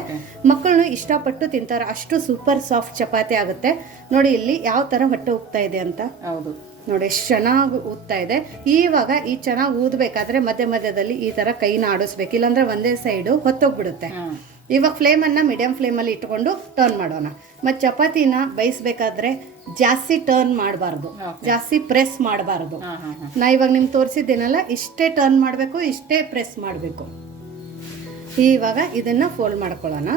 ಮಕ್ಕಳನ್ನು ಇಷ್ಟಪಟ್ಟು ತಿಂತಾರೆ. ಅಷ್ಟು ಸೂಪರ್ ಸಾಫ್ಟ್ ಚಪಾತಿ ಆಗುತ್ತೆ. ನೋಡಿ ಇಲ್ಲಿ ಯಾವ ಥರ ಹೊಟ್ಟೆ ಹೋಗ್ತಾ ಇದೆ ಅಂತ. ಹೌದು. ನೋಡಿ ಎಷ್ಟು ಚೆನ್ನಾಗಿ ಊದ್ತಾ ಇದೆ. ಈವಾಗ ಈ ಚೆನ್ನಾಗಿ ಊದಬೇಕಾದ್ರೆ ಮಧ್ಯ ಮಧ್ಯದಲ್ಲಿ ಈ ಥರ ಕೈನ ಆಡಿಸ್ಬೇಕು. ಇಲ್ಲಾಂದ್ರೆ ಒಂದೇ ಸೈಡು ಹೊತ್ತೋಗ್ಬಿಡುತ್ತೆ. ಇವಾಗ ಫ್ಲೇಮನ್ನು ಮೀಡಿಯಂ ಫ್ಲೇಮಲ್ಲಿ ಇಟ್ಕೊಂಡು ಟರ್ನ್ ಮಾಡೋಣ. ಮತ್ತು ಚಪಾತಿನ ಬೇಯಿಸ್ಬೇಕಾದ್ರೆ ಜಾಸ್ತಿ ಟರ್ನ್ ಮಾಡಬಾರ್ದು. ಜಾಸ್ತಿ ಪ್ರೆಸ್ ಮಾಡಬಾರ್ದು. ನಾ ಇವಾಗ ನಿಮ್ಗೆ ತೋರಿಸಿದ್ದೀನಲ್ಲ ಇಷ್ಟೇ ಟರ್ನ್ ಮಾಡಬೇಕು ಇಷ್ಟೇ ಪ್ರೆಸ್ ಮಾಡಬೇಕು. ಇವಾಗ ಇದನ್ನು ಫೋಲ್ಡ್ ಮಾಡ್ಕೊಳ್ಳೋಣ.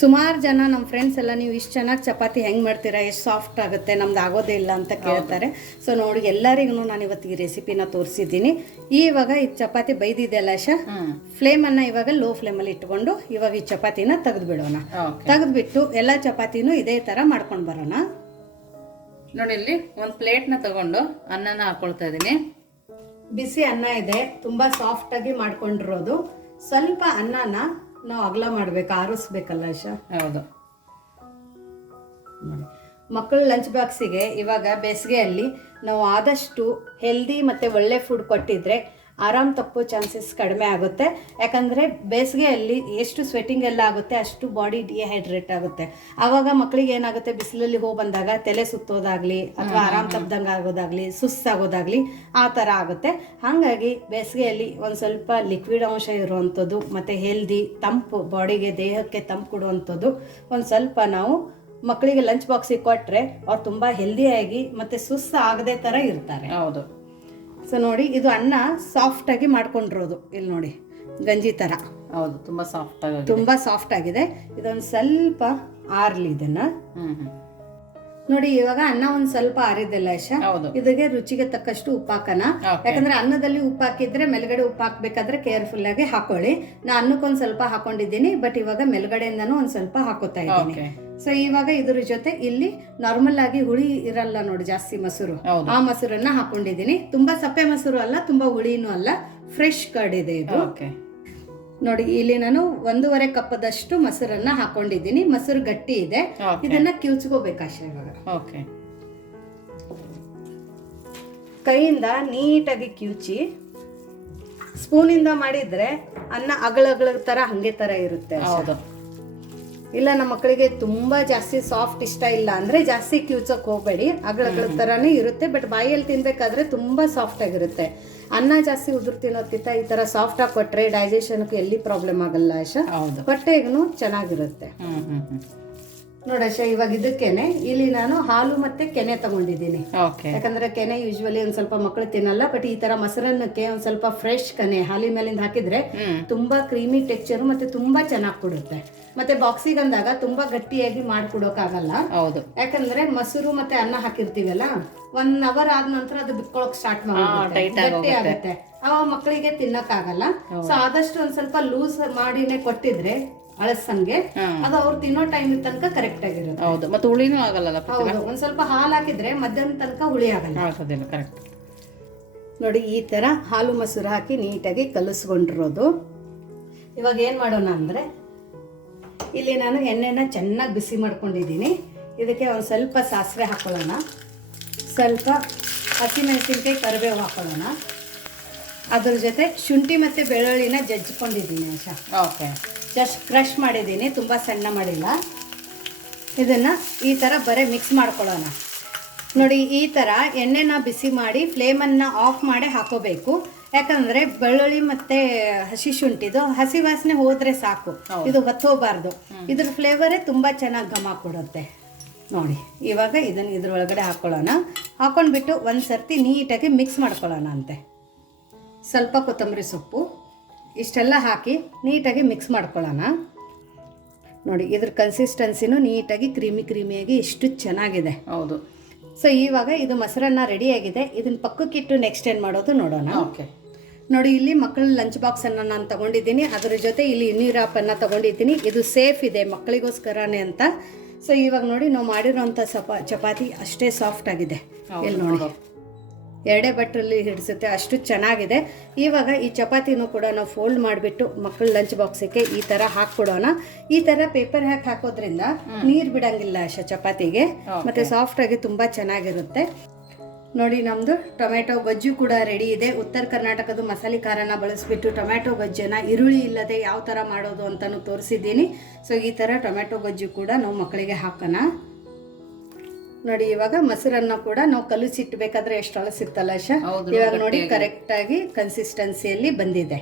ಸುಮಾರು ಜನ ನಮ್ಮ ಫ್ರೆಂಡ್ಸ್ ಎಲ್ಲ ನೀವು ಇಷ್ಟು ಚೆನ್ನಾಗಿ ಚಪಾತಿ ಹೆಂಗೆ ಮಾಡ್ತೀರಾ ಎಷ್ಟು ಸಾಫ್ಟ್ ಆಗುತ್ತೆ ನಮ್ದು ಆಗೋದೇ ಇಲ್ಲ ಅಂತ ಕೇಳ್ತಾರೆ. ಸೊ ನೋಡಿ ಎಲ್ಲರಿಗೂ ನಾನು ಇವತ್ತು ಈ ರೆಸಿಪಿನ ತೋರಿಸಿದ್ದೀನಿ. ಇವಾಗ ಈ ಚಪಾತಿ ಬೈದಿದೆಯಲ್ಲ ಶಾ ಫ್ಲೇಮ್ ಫ್ಲೇಮನ್ನು ಇವಾಗ ಲೋ ಫ್ಲೇಮಲ್ಲಿ ಇಟ್ಕೊಂಡು ಇವಾಗ ಈ ಚಪಾತಿನ ತೆಗೆದು ಬಿಡೋಣ ತೆಗೆದ್ಬಿಟ್ಟು ಎಲ್ಲ ಚಪಾತಿನೂ ಇದೇ ಥರ ಮಾಡ್ಕೊಂಡು ಬರೋಣ. ನೋಡಿ ಇಲ್ಲಿ ಒಂದು ಪ್ಲೇಟ್ನ ತಗೊಂಡು ಅನ್ನನ ಹಾಕೊಳ್ತಾ ಇದ್ದೀನಿ. ಬಿಸಿ ಅನ್ನ ಇದೆ ತುಂಬಾ ಸಾಫ್ಟ್ ಆಗಿ ಮಾಡ್ಕೊಂಡಿರೋದು. ಸ್ವಲ್ಪ ಅನ್ನನ ನಾವು ಅಗಲ ಮಾಡ್ಬೇಕು ಆರಿಸ್ಬೇಕಲ್ಲ ಇಶಾ ಹೌದು. ಮಕ್ಕಳ ಲಂಚ್ ಬಾಕ್ಸಿಗೆ ಇವಾಗ ಬೇಸಿಗೆಯಲ್ಲಿ ನಾವು ಆದಷ್ಟು ಹೆಲ್ದಿ ಮತ್ತು ಒಳ್ಳೆ ಫುಡ್ ಕೊಟ್ಟಿದ್ರೆ ಆರಾಮ್ ತಪ್ಪೋ ಚಾನ್ಸಸ್ ಕಡಿಮೆ ಆಗುತ್ತೆ. ಯಾಕಂದ್ರೆ ಬೇಸಿಗೆಯಲ್ಲಿ ಎಷ್ಟು ಸ್ವೆಟಿಂಗ್ ಎಲ್ಲ ಆಗುತ್ತೆ ಅಷ್ಟು ಬಾಡಿ ಡಿಹೈಡ್ರೇಟ್ ಆಗುತ್ತೆ. ಆವಾಗ ಮಕ್ಕಳಿಗೆ ಏನಾಗುತ್ತೆ ಬಿಸಿಲಲ್ಲಿ ಹೋಗಿ ಬಂದಾಗ ತಲೆ ಸುತ್ತೋದಾಗ್ಲಿ ಅಥವಾ ಆರಾಮ್ ತಪ್ಪದಂಗೆ ಆಗೋದಾಗ್ಲಿ ಸುಸ್ತಾಗೋದಾಗ್ಲಿ ಆ ಥರ ಆಗುತ್ತೆ. ಹಾಗಾಗಿ ಬೇಸಿಗೆಯಲ್ಲಿ ಒಂದು ಸ್ವಲ್ಪ ಲಿಕ್ವಿಡ್ ಅಂಶ ಇರುವಂಥದ್ದು ಮತ್ತೆ ಹೆಲ್ದಿ ತಂಪು ಬಾಡಿಗೆ ದೇಹಕ್ಕೆ ತಂಪು ಕೊಡುವಂಥದ್ದು ಒಂದು ಸ್ವಲ್ಪ ನಾವು ಮಕ್ಕಳಿಗೆ ಲಂಚ್ ಬಾಕ್ಸಿಗೆ ಕೊಟ್ಟರೆ ಅವ್ರು ತುಂಬ ಹೆಲ್ದಿಯಾಗಿ ಮತ್ತೆ ಸುಸ್ತು ಆಗದೆ ಥರ ಇರ್ತಾರೆ. ಹೌದು. ಸೊ ನೋಡಿ ಇದು ಅನ್ನ ಸಾಫ್ಟಾಗಿ ಮಾಡ್ಕೊಂಡಿರೋದು. ಇಲ್ಲಿ ನೋಡಿ ಗಂಜಿ ಥರ ಹೌದು ತುಂಬ ಸಾಫ್ಟ್ ತುಂಬ ಸಾಫ್ಟ್ ಆಗಿದೆ. ಇದೊಂದು ಸ್ವಲ್ಪ ಆರ್ಲಿ ಇದನ್ನು. ನೋಡಿ ಇವಾಗ ಅನ್ನ ಒಂದ್ ಸ್ವಲ್ಪ ಆರಿದೆಲ್ಲ ಹೌದು. ಇದಕ್ಕೆ ರುಚಿಗೆ ತಕ್ಕಷ್ಟು ಉಪ್ಪು ಹಾಕೋಣ ಯಾಕಂದ್ರೆ ಅನ್ನದಲ್ಲಿ ಉಪ್ಪು ಹಾಕಿದ್ರೆ ಮೇಲ್ಗಡೆ ಉಪ್ಪು ಹಾಕ್ಬೇಕಾದ್ರೆ ಕೇರ್ಫುಲ್ ಆಗಿ ಹಾಕೊಳ್ಳಿ. ನಾ ಅನ್ನಕ್ಕೊಂದ್ ಸ್ವಲ್ಪ ಹಾಕೊಂಡಿದ್ದೀನಿ ಬಟ್ ಇವಾಗ ಮೇಲ್ಗಡೆಯಿಂದನೂ ಒಂದ್ ಸ್ವಲ್ಪ ಹಾಕೋತಾ ಇದ್ದೀನಿ. ಸೊ ಇವಾಗ ಇದ್ರ ಜೊತೆ ಇಲ್ಲಿ ನಾರ್ಮಲ್ ಆಗಿ ಹುಳಿ ಇರಲ್ಲ ನೋಡಿ ಜಾಸ್ತಿ ಮೊಸರು. ಆ ಮೊಸರನ್ನ ಹಾಕೊಂಡಿದ್ದೀನಿ. ತುಂಬಾ ಸಪ್ಪೆ ಮೊಸರು ಅಲ್ಲ ತುಂಬಾ ಹುಳಿನೂ ಅಲ್ಲ ಫ್ರೆಶ್ ಕರ್ಡ್ ಇದೆ ಇದು. ಓಕೆ ನೋಡಿ ಇಲ್ಲಿ ನಾನು ಒಂದೂವರೆ ಕಪ್ಪದಷ್ಟು ಮೊಸರನ್ನ ಹಾಕೊಂಡಿದ್ದೀನಿ. ಮೊಸರು ಗಟ್ಟಿ ಇದೆ. ಇದನ್ನ ಕಿವುಚ್ಕೋಬೇಕಾಶ ಇವಾಗ. ಓಕೆ ಕೈಯಿಂದ ನೀಟಾಗಿ ಕಿವುಚಿ ಸ್ಪೂನಿಂದ ಮಾಡಿದ್ರೆ ಅನ್ನ ಅಗಳ ಅಗಳ ತರ ಹಂಗೆ ತರ ಇರುತ್ತೆ ಇಲ್ಲ ನಮ್ಮ ಮಕ್ಕಳಿಗೆ ತುಂಬಾ ಜಾಸ್ತಿ ಸಾಫ್ಟ್ ಇಷ್ಟ ಇಲ್ಲ ಅಂದ್ರೆ ಜಾಸ್ತಿ ಕ್ಯೂಚಕ್ಕೆ ಹೋಗಬೇಡಿ. ಅಗಳ ಥರನೇ ಇರುತ್ತೆ ಬಟ್ ಬಾಯಲ್ಲಿ ತಿನ್ಬೇಕಾದ್ರೆ ತುಂಬಾ ಸಾಫ್ಟ್ ಆಗಿರುತ್ತೆ. ಅನ್ನ ಜಾಸ್ತಿ ಉದುರು ತಿನ್ನೋದ್ಕಿಂತ ಈ ತರ ಸಾಫ್ಟ್ ಆಗಿ ಕೊಟ್ರೆ ಡೈಜೆಷನ್ಗೆ ಎಲ್ಲಿ ಪ್ರಾಬ್ಲಮ್ ಆಗಲ್ಲ ಆಶಾ ಹೊಟ್ಟೆಗೂ ಚೆನ್ನಾಗಿರುತ್ತೆ. ನೋಡಶ ಇವಾಗ ಇದಕ್ಕೇನೆ. ಇಲ್ಲಿ ನಾನು ಹಾಲು ಮತ್ತೆ ಕೆನೆ ತಗೊಂಡಿದ್ದೀನಿ. ಓಕೆ ಯಾಕಂದ್ರೆ ಕೆನೆ ಯೂಶ್ವಲಿ ಒಂದ್ ಸ್ವಲ್ಪ ಮಕ್ಕಳು ತಿನ್ನಲ್ಲ ಬಟ್ ಈ ತರ ಮೊಸರನ್ನಕ್ಕೆ ಒಂದ್ ಸ್ವಲ್ಪ ಫ್ರೆಶ್ ಕನೆ ಹಾಲಿ ಮೇಲಿಂದ ಹಾಕಿದ್ರೆ ತುಂಬಾ ಕ್ರೀಮಿ ಟೆಕ್ಸ್ಚರ್ ಮತ್ತೆ ತುಂಬಾ ಚೆನ್ನಾಗಿ ಕೊಡುತ್ತೆ. ಮತ್ತೆ ಬಾಕ್ಸಿಗೆ ಅಂದಾಗ ತುಂಬಾ ಗಟ್ಟಿಯಾಗಿ ಮಾಡ್ಕೊಡೋಕ್ಕಾಗಲ್ಲ ಹೌದು. ಯಾಕಂದ್ರೆ ಮೊಸರು ಮತ್ತೆ ಅನ್ನ ಹಾಕಿರ್ತೀವಲ್ಲ ಒನ್ ಅವರ್ ಆದ ನಂತರ ಅದು ಬಿಟ್ಕೊಳಕ್ ಸ್ಟಾರ್ಟ್ ಆಗಿ ಗಟ್ಟಿ ಆಗುತ್ತೆ. ಅವಾಗ ಮಕ್ಕಳಿಗೆ ತಿನ್ನಕ್ಕಾಗಲ್ಲ. ಸೊ ಆದಷ್ಟು ಒಂದ್ ಸ್ವಲ್ಪ ಲೂಸ್ ಮಾಡಿನೇ ಕೊಟ್ಟಿದ್ರೆ ಅಳಸಂಗೆ ಅದು ಅವ್ರು ತಿನ್ನೋ ಟೈಮ್ ತನಕ ಕರೆಕ್ಟ್ ಆಗಿರುತ್ತೆ. ಹೌದು ಮತ್ತೆ ಹುಳಿನೂ ಆಗಲ್ಲ ಹೌದು ಒಂದ್ ಸ್ವಲ್ಪ ಹಾಲು ಹಾಕಿದ್ರೆ ಮಧ್ಯಾಹ್ನ ತನಕ ಹುಳಿ ಆಗಲ್ಲ. ಆಗೋದಿಲ್ಲ ಕರೆಕ್ಟ್ ನೋಡಿ ಈ ತರ ಹಾಲು ಮೊಸರು ಹಾಕಿ ನೀಟಾಗಿ ಕಲಸ್ಕೊಂಡಿರೋದು. ಇವಾಗ ಏನು ಮಾಡೋಣ ಅಂದ್ರೆ ಇಲ್ಲಿ ನಾನು ಎಣ್ಣೆನ ಚೆನ್ನಾಗಿ ಬಿಸಿ ಮಾಡ್ಕೊಂಡಿದ್ದೀನಿ. ಇದಕ್ಕೆ ಒಂದು ಸ್ವಲ್ಪ ಸಾಸಿವೆ ಹಾಕೊಳ್ಳೋಣ. ಸ್ವಲ್ಪ ಹಸಿಮೆಣಸಿನ್ಕಾಯಿ ಕರಿಬೇವು ಹಾಕೊಳ್ಳೋಣ. ಅದ್ರ ಜೊತೆ ಶುಂಠಿ ಮತ್ತು ಬೆಳ್ಳುಳ್ಳಿನ ಜಜ್ಜಿಕೊಂಡಿದ್ದೀನಿ ಆಶಾ. ಓಕೆ. ಜಸ್ಟ್ ಕ್ರಷ್ ಮಾಡಿದ್ದೀನಿ ತುಂಬ ಸಣ್ಣ ಮಾಡಿಲ್ಲ. ಇದನ್ನು ಈ ಥರ ಬರೀ ಮಿಕ್ಸ್ ಮಾಡ್ಕೊಳ್ಳೋಣ. ನೋಡಿ ಈ ಥರ ಎಣ್ಣೆನ ಬಿಸಿ ಮಾಡಿ ಫ್ಲೇಮನ್ನು ಆಫ್ ಮಾಡಿ ಹಾಕೋಬೇಕು. ಯಾಕಂದರೆ ಬೆಳ್ಳುಳ್ಳಿ ಮತ್ತು ಹಸಿ ಶುಂಠಿದು ಹಸಿ ವಾಸನೆ ಹೋದರೆ ಸಾಕು. ಇದು ಹೊತ್ತೋಗಬಾರ್ದು ಇದ್ರ ಫ್ಲೇವರೇ ತುಂಬ ಚೆನ್ನಾಗಿ ಘಮ ಕೊಡುತ್ತೆ. ನೋಡಿ ಇವಾಗ ಇದನ್ನು ಇದ್ರೊಳಗಡೆ ಹಾಕ್ಕೊಳ್ಳೋಣ ಹಾಕೊಂಡ್ಬಿಟ್ಟು ಒಂದು ಸರ್ತಿ ನೀಟಾಗಿ ಮಿಕ್ಸ್ ಮಾಡ್ಕೊಳ್ಳೋಣ ಅಂತೆ. ಸ್ವಲ್ಪ ಕೊತ್ತಂಬರಿ ಸೊಪ್ಪು ಇಷ್ಟೆಲ್ಲ ಹಾಕಿ ನೀಟಾಗಿ ಮಿಕ್ಸ್ ಮಾಡ್ಕೊಳ್ಳೋಣ. ನೋಡಿ ಇದ್ರ ಕನ್ಸಿಸ್ಟೆನ್ಸಿನೂ ನೀಟಾಗಿ ಕ್ರೀಮಿ ಕ್ರೀಮಿಯಾಗಿ ಇಷ್ಟು ಚೆನ್ನಾಗಿದೆ. ಹೌದು. ಸೊ ಇವಾಗ ಇದು ಮೊಸರನ್ನ ರೆಡಿಯಾಗಿದೆ ಇದನ್ನ ಪಕ್ಕಕ್ಕಿಟ್ಟು ನೆಕ್ಸ್ಟ್ ಏನು ಮಾಡೋದು ನೋಡೋಣ. ಓಕೆ. ನೋಡಿ ಇಲ್ಲಿ ಮಕ್ಕಳ ಲಂಚ್ ಬಾಕ್ಸನ್ನು ನಾನು ತಗೊಂಡಿದ್ದೀನಿ. ಅದರ ಜೊತೆ ಇಲ್ಲಿ ನೀರಾಪನ್ನು ತಗೊಂಡಿದ್ದೀನಿ. ಇದು ಸೇಫ್ ಇದೆ ಮಕ್ಕಳಿಗೋಸ್ಕರನೇ ಅಂತ. ಸೊ ಇವಾಗ ನೋಡಿ ನಾವು ಮಾಡಿರೋಂಥ ಸಪ ಚಪಾತಿ ಅಷ್ಟೇ ಸಾಫ್ಟ್ ಆಗಿದೆ. ಎಲ್ಲಿ ಇಲ್ಲಿ ನೋಡು. ಎರಡೇ ಬಟ್ಟಲ್ಲಿ ಹಿಡಿಸುತ್ತೆ ಅಷ್ಟು ಚೆನ್ನಾಗಿದೆ. ಇವಾಗ ಈ ಚಪಾತಿನೂ ಕೂಡ ನಾವು ಫೋಲ್ಡ್ ಮಾಡಿಬಿಟ್ಟು ಮಕ್ಕಳ ಲಂಚ್ ಬಾಕ್ಸಿಗೆ ಈ ಥರ ಹಾಕ್ಬಿಡೋಣ. ಈ ಥರ ಪೇಪರ್ ಹ್ಯಾಕ್ ಹಾಕೋದ್ರಿಂದ ನೀರು ಬಿಡಂಗಿಲ್ಲ ಅಶ ಚಪಾತಿಗೆ. ಮತ್ತು ಸಾಫ್ಟಾಗಿ ತುಂಬ ಚೆನ್ನಾಗಿರುತ್ತೆ. ನೋಡಿ ನಮ್ಮದು ಟೊಮೆಟೊ ಗೊಜ್ಜು ಕೂಡ ರೆಡಿ ಇದೆ. ಉತ್ತರ ಕರ್ನಾಟಕದ ಮಸಾಲೆ ಖಾರನ ಬಳಸಿಬಿಟ್ಟು ಟೊಮೆಟೊ ಬಜ್ಜನ ಈರುಳ್ಳಿ ಇಲ್ಲದೆ ಯಾವ ಥರ ಮಾಡೋದು ಅಂತಲೂ ತೋರಿಸಿದ್ದೀನಿ. ಸೊ ಈ ಥರ ಟೊಮೆಟೊ ಗೊಜ್ಜು ಕೂಡ ನಾವು ಮಕ್ಕಳಿಗೆ ಹಾಕೋಣ. ನೋಡಿ ಇವಾಗ ಮೊಸರನ್ನ ಕೂಡ ನಾವು ಕಲಸಿಟ್ಬೇಕಾದ್ರೆ ಎಷ್ಟು ಹಳಸಿತ್ತಲ್ಲ ಶಾ? ಇವಾಗ ನೋಡಿ ಕರೆಕ್ಟ್ ಕರೆಕ್ಟಾಗಿ ಕನ್ಸಿಸ್ಟೆನ್ಸಿಯಲ್ಲಿ ಬಂದಿದೆ.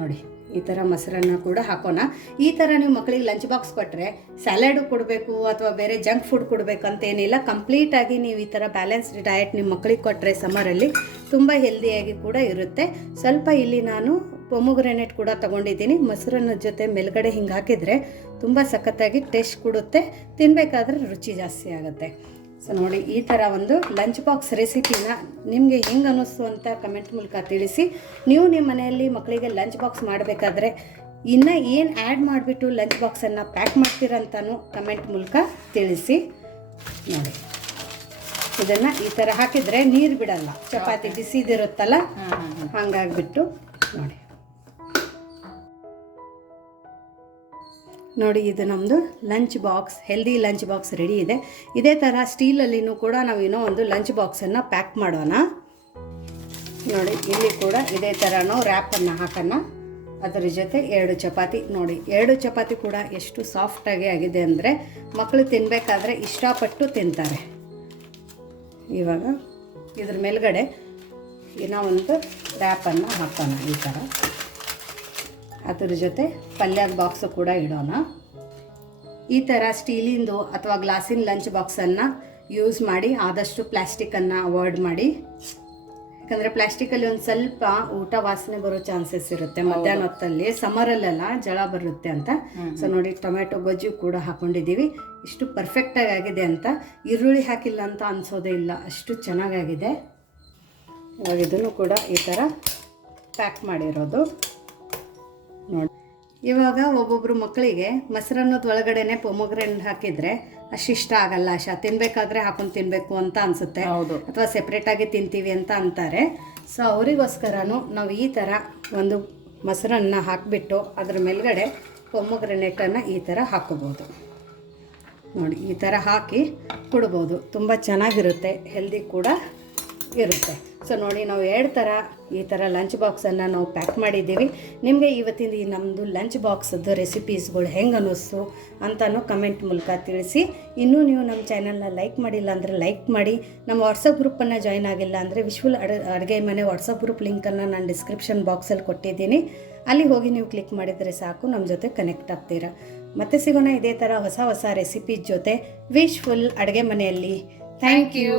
ನೋಡಿ ಈ ಥರ ಮೊಸರನ್ನ ಕೂಡ ಹಾಕೋಣ. ಈ ಥರ ನೀವು ಮಕ್ಕಳಿಗೆ ಲಂಚ್ ಬಾಕ್ಸ್ ಕೊಟ್ಟರೆ ಸ್ಯಾಲಡು ಕೊಡಬೇಕು ಅಥವಾ ಬೇರೆ ಜಂಕ್ ಫುಡ್ ಕೊಡಬೇಕು ಅಂತ ಏನಿಲ್ಲ ಕಂಪ್ಲೀಟಾಗಿ ನೀವು ಈ ಥರ ಬ್ಯಾಲೆನ್ಸ್ಡ್ ಡಯಟ್ ನಿಮ್ಮ ಮಕ್ಕಳಿಗೆ ಕೊಟ್ಟರೆ ಸಮ್ಮರಲ್ಲಿ ತುಂಬ ಹೆಲ್ದಿಯಾಗಿ ಕೂಡ ಇರುತ್ತೆ. ಸ್ವಲ್ಪ ಇಲ್ಲಿ ನಾನು ಪೊಮೊಗ್ರೆನೇಟ್ ಕೂಡ ತಗೊಂಡಿದ್ದೀನಿ. ಮೊಸರನ್ನ ಜೊತೆ ಮೇಲ್ಗಡೆ ಹಿಂಗೆ ಹಾಕಿದರೆ ತುಂಬ ಸಖತ್ತಾಗಿ ಟೇಸ್ಟ್ ಕೊಡುತ್ತೆ ತಿನ್ನಬೇಕಾದ್ರೆ ರುಚಿ ಜಾಸ್ತಿ ಆಗುತ್ತೆ. ಸೊ ನೋಡಿ ಈ ಥರ ಒಂದು ಲಂಚ್ ಬಾಕ್ಸ್ ರೆಸಿಪಿನ ನಿಮಗೆ ಹೆಂಗೆ ಅನ್ನಿಸುವಂಥ ಅಂತ ಕಮೆಂಟ್ ಮೂಲಕ ತಿಳಿಸಿ. ನೀವು ನಿಮ್ಮ ಮನೆಯಲ್ಲಿ ಮಕ್ಕಳಿಗೆ ಲಂಚ್ ಬಾಕ್ಸ್ ಮಾಡಬೇಕಾದ್ರೆ ಇನ್ನು ಏನು ಆ್ಯಡ್ ಮಾಡಿಬಿಟ್ಟು ಲಂಚ್ ಬಾಕ್ಸನ್ನು ಪ್ಯಾಕ್ ಮಾಡ್ತೀರಂತನೂ ಕಮೆಂಟ್ ಮೂಲಕ ತಿಳಿಸಿ. ನೋಡಿ ಇದನ್ನು ಈ ಥರ ಹಾಕಿದರೆ ನೀರು ಬಿಡಲ್ಲ. ಚಪಾತಿ ಬಿಸಿದಿರುತ್ತಲ್ಲ. ಹಂಗಾಗ್ಬಿಟ್ಟು ನೋಡಿ. ನೋಡಿ, ಇದು ನಮ್ಮದು lunch box healthy lunch box ready ಇದೆ. ಇದೇ ಥರ ಸ್ಟೀಲಲ್ಲಿನೂ ಕೂಡ ನಾವು ಏನೋ ಒಂದು ಲಂಚ್ ಬಾಕ್ಸನ್ನು ಪ್ಯಾಕ್ ಮಾಡೋಣ. ನೋಡಿ, ಇಲ್ಲಿ ಕೂಡ ಇದೇ ಥರ ರ್ಯಾಪನ್ನು ಹಾಕೋಣ. ಅದರ ಜೊತೆ ಎರಡು ಚಪಾತಿ. ನೋಡಿ, ಎರಡು ಚಪಾತಿ ಕೂಡ ಎಷ್ಟು ಸಾಫ್ಟಾಗಿ ಆಗಿದೆ ಅಂದರೆ ಮಕ್ಕಳು ತಿನ್ನಬೇಕಾದ್ರೆ ಇಷ್ಟಪಟ್ಟು ತಿಂತಾರೆ. ಇವಾಗ ಇದ್ರ ಮೇಲ್ಗಡೆ ಇನ್ನೂ ಒಂದು ರ್ಯಾಪನ್ನು ಹಾಕೋಣ ಈ ಥರ ಅದ್ರ ಜೊತೆ ಪಲ್ಯದ ಬಾಕ್ಸು ಕೂಡ ಇಡೋಣ. ಈ ಥರ ಸ್ಟೀಲಿಂದು ಅಥವಾ ಗ್ಲಾಸಿನ ಲಂಚ್ ಬಾಕ್ಸನ್ನು ಯೂಸ್ ಮಾಡಿ ಆದಷ್ಟು ಪ್ಲ್ಯಾಸ್ಟಿಕ್ಕನ್ನು ಅವಾಯ್ಡ್ ಮಾಡಿ. ಯಾಕಂದರೆ ಪ್ಲ್ಯಾಸ್ಟಿಕಲ್ಲಿ ಒಂದು ಸ್ವಲ್ಪ ಊಟ ವಾಸನೆ ಬರೋ ಚಾನ್ಸಸ್ ಇರುತ್ತೆ ಮಧ್ಯಾಹ್ನ ಹೊತ್ತಲ್ಲಿ. ಸಮರಲ್ಲೆಲ್ಲ ಜಳ ಬರುತ್ತೆ ಅಂತ. ಸೊ ನೋಡಿ ಟೊಮೆಟೊ ಗೊಜ್ಜು ಕೂಡ ಹಾಕೊಂಡಿದ್ದೀವಿ. ಇಷ್ಟು ಪರ್ಫೆಕ್ಟಾಗಿ ಆಗಿದೆ ಅಂತ. ಈರುಳ್ಳಿ ಹಾಕಿಲ್ಲ ಅಂತ ಅನಿಸೋದೇ ಇಲ್ಲ. ಅಷ್ಟು ಚೆನ್ನಾಗಾಗಿದೆ. ಇವಾಗ ಇದನ್ನು ಕೂಡ ಈ ಥರ ಪ್ಯಾಕ್ ಮಾಡಿರೋದು. ಇವಾಗ ಒಬ್ಬೊಬ್ಬರು ಮಕ್ಕಳಿಗೆ ಮೊಸರನ್ನದ ಒಳಗಡೆನೆ ಪೊಮೊಗ್ರೆನ್ ಹಾಕಿದ್ರೆ ಅಷ್ಟಿಷ್ಟ ಆಗಲ್ಲ ಆಶಾ. ತಿನ್ಬೇಕಾದ್ರೆ ಹಾಕೊಂಡು ತಿನ್ನಬೇಕು ಅಂತ ಅನ್ಸುತ್ತೆ. ಹೌದು. ಅಥವಾ ಸೆಪ್ರೇಟಾಗಿ ತಿಂತೀವಿ ಅಂತ ಅಂತಾರೆ. ಸೊ ಅವರಿಗೋಸ್ಕರನು ನಾವು ಈ ಥರ ಒಂದು ಮೊಸರನ್ನ ಹಾಕಿಬಿಟ್ಟು ಅದ್ರ ಮೇಲ್ಗಡೆ ಪೊಮೊಗ್ರೆನೇಟನ್ನು ಈ ಥರ ಹಾಕೋಬಹುದು ನೋಡಿ ಈ ಥರ ಹಾಕಿ ಕೊಡ್ಬೋದು. ತುಂಬ ಚೆನ್ನಾಗಿರುತ್ತೆ ಹೆಲ್ದಿ ಕೂಡ ಇರುತ್ತೆ. ಸೊ ನೋಡಿ, ನಾವು ಎರಡು ಥರ ಈ ಥರ ಲಂಚ್ ಬಾಕ್ಸನ್ನು ನಾವು ಪ್ಯಾಕ್ ಮಾಡಿದ್ದೀವಿ. ನಿಮಗೆ ಇವತ್ತಿನ ಈ ನಮ್ಮದು ಲಂಚ್ ಬಾಕ್ಸದ್ದು ರೆಸಿಪೀಸ್ಗಳು ಹೆಂಗೆ ಅನ್ನಿಸ್ತು ಅಂತಲೂ ಕಮೆಂಟ್ ಮೂಲಕ ತಿಳಿಸಿ. ಇನ್ನೂ ನೀವು ನಮ್ಮ ಚಾನಲ್ನ ಲೈಕ್ ಮಾಡಿಲ್ಲ ಅಂದರೆ ಲೈಕ್ ಮಾಡಿ. ನಮ್ಮ ವಾಟ್ಸಪ್ ಗ್ರೂಪನ್ನು ಜಾಯ್ನ್ ಆಗಿಲ್ಲ ಅಂದರೆ ವಿಶ್ವಲ್ ಅಡ, ಅಡುಗೆ ಮನೆ ವಾಟ್ಸಪ್ ಗ್ರೂಪ್ ಲಿಂಕನ್ನು ನಾನು ಡಿಸ್ಕ್ರಿಪ್ಷನ್ ಬಾಕ್ಸಲ್ಲಿ ಕೊಟ್ಟಿದ್ದೀನಿ. ಅಲ್ಲಿ ಹೋಗಿ ನೀವು ಕ್ಲಿಕ್ ಮಾಡಿದರೆ ಸಾಕು ನಮ್ಮ ಜೊತೆ ಕನೆಕ್ಟ್ ಆಗ್ತೀರಾ. ಮತ್ತೆ ಸಿಗೋಣ ಇದೇ ಥರ ಹೊಸ ಹೊಸ ರೆಸಿಪೀಸ್ ಜೊತೆ. ವಿಶ್ ಫುಲ್ ಅಡುಗೆ ಮನೆಯಲ್ಲಿ. Thank you